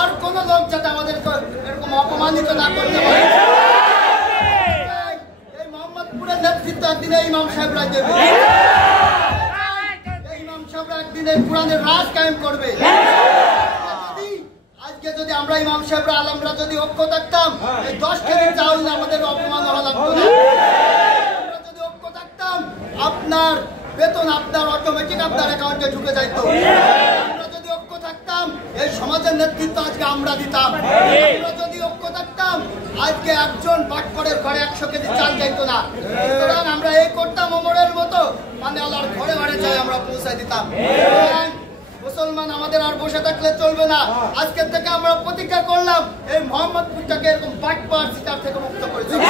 আর কোন লোক যাতে আমাদের এরকম অপমানিত না করতে পারে। এই মোহাম্মদপুরের নেতৃত্ব একদিন ইমাম সাহেবরা দেবে, ইমাম সাহেবরা একদিন এই কোরআনের রাজ কায়েম করবে। আজকে যদি আমরা ইমাম সাহেবরা আলমরা যদি ঐক্য থাকতাম, এই 10 কেজি চাউল আমাদের অপমান হওয়া লাগতো না। আমরা যদি ঐক্য থাকতাম, আপনার বেতন আপনার অটোমেটিক আপনার অ্যাকাউন্টে ঢুকে যাইত। আমরা যদি ঐক্য থাকতাম, এই সমাজের নেতৃত্ব আজকে আমরা দিতাম। আমরা যদি ঐক্য থাকতাম, আজকে একজন বাটপড়ের ঘরে 100 কেজি চাল যাইতো না। সুতরাং আমরা এই করতাম ওমরের মতো, মানে আল্লাহর ঘরে ঘরে যাই আমরা পৌঁছাই দিতাম। মুসলমান আমাদের আর বসে থাকলে চলবে না। আজকের থেকে আমরা প্রতিজ্ঞা করলাম এই মোহাম্মদপুরটাকে এরকম বাটপার সিটার থেকে মুক্ত করে দেব।